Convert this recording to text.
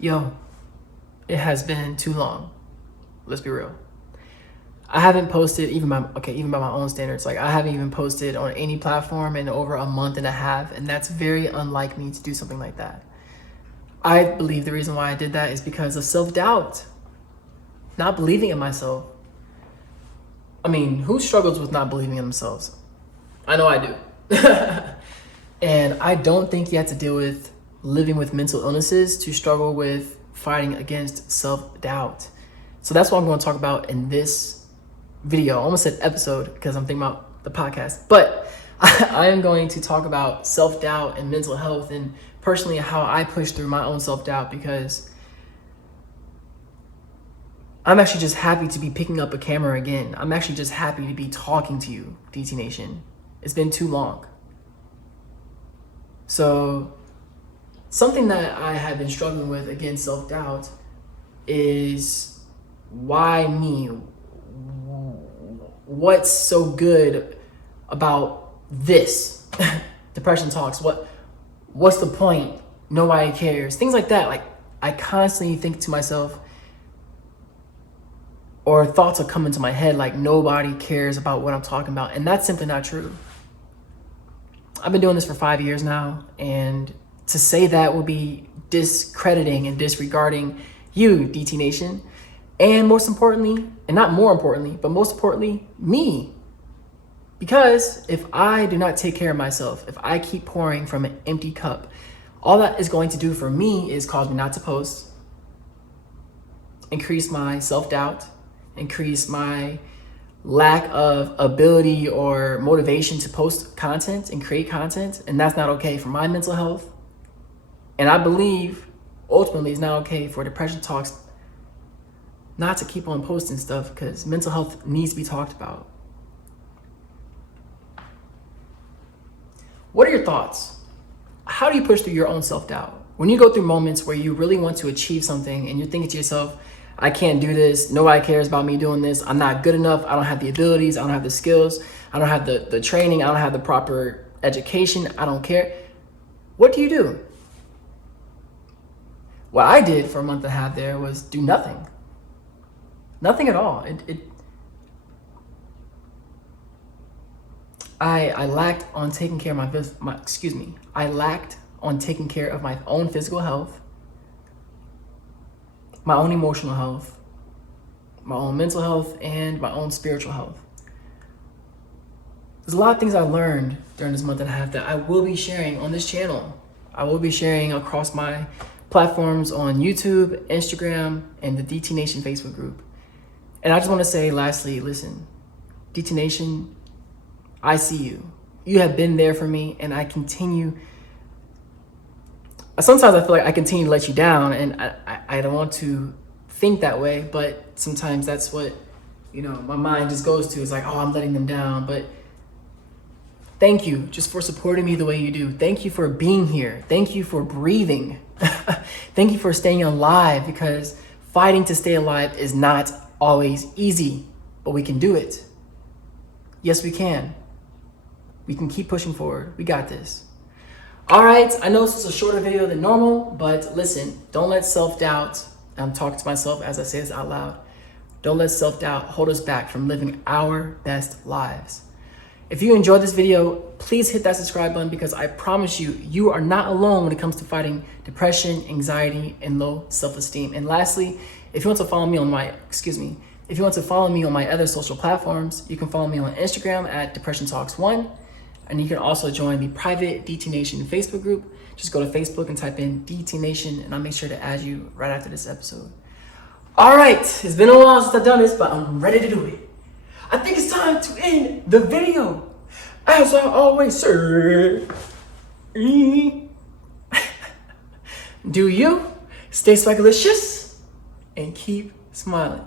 Yo, it has been too long. Let's be real. I haven't posted even by my own standards. Like I haven't even posted on any platform in over a month and a half, and that's very unlike me to do something like that. I believe the reason why I did that is because of self-doubt, not believing in myself. I mean, who struggles with not believing in themselves? I know I do. And I don't think you have to deal with living with mental illnesses to struggle with fighting against self-doubt. So that's what I'm going to talk about in this video. I almost said episode because I'm thinking about the podcast. But I am going to talk about self-doubt and mental health and personally how I push through my own self-doubt, because I'm actually just happy to be picking up a camera again. I'm actually just happy to be talking to you, DT Nation. It's been too long. So something that I have been struggling with against self-doubt is why me? What's so good about this? Depression Talks. What's the point? Nobody cares. Things like that. Like I constantly think to myself, or thoughts are coming to my head like nobody cares about what I'm talking about. And that's simply not true. I've been doing this for 5 years now, and to say that would be discrediting and disregarding you, DT Nation, and most importantly, and not more importantly, but most importantly, me. Because if I do not take care of myself, if I keep pouring from an empty cup, all that is going to do for me is cause me not to post, increase my self-doubt, increase my lack of ability or motivation to post content and create content. And that's not okay for my mental health. And I believe ultimately it's not okay for Depression Talks not to keep on posting stuff, because mental health needs to be talked about. What are your thoughts? How do you push through your own self-doubt? When you go through moments where you really want to achieve something and you're thinking to yourself, I can't do this. Nobody cares about me doing this. I'm not good enough. I don't have the abilities. I don't have the skills. I don't have the training. I don't have the proper education. I don't care. What do you do? What I did for a month and a half there was do nothing. Nothing at all. I lacked on taking care of I lacked on taking care of my own physical health, my own emotional health, my own mental health, and my own spiritual health. There's a lot of things I learned during this month and a half that I will be sharing on this channel. I will be sharing across my platforms on YouTube, Instagram, and the DT Nation Facebook group. And I just want to say lastly, listen, DT Nation, I see you. You have been there for me, and I continue. Sometimes I feel like I continue to let you down, and I don't want to think that way, but sometimes that's what, my mind just goes to. It's like, oh, I'm letting them down. But thank you just for supporting me the way you do. Thank you for being here. Thank you for breathing. Thank you for staying alive, because fighting to stay alive is not always easy, but we can do it. Yes, we can. We can keep pushing forward. We got this. All right, I know this is a shorter video than normal, but listen, don't let self-doubt, I'm talking to myself as I say this out loud, don't let self-doubt hold us back from living our best lives. If you enjoyed this video, please hit that subscribe button, because I promise you, you are not alone when it comes to fighting depression, anxiety, and low self-esteem. And lastly, if you want to follow me on my other social platforms, you can follow me on Instagram at Depression Talks 1. And you can also join the private DT Nation Facebook group. Just go to Facebook and type in DT Nation, and I'll make sure to add you right after this episode. All right, it's been a while since I've done this, but I'm ready to do it. I think it's time to end the video. As I always say, do you stay swagalicious and keep smiling.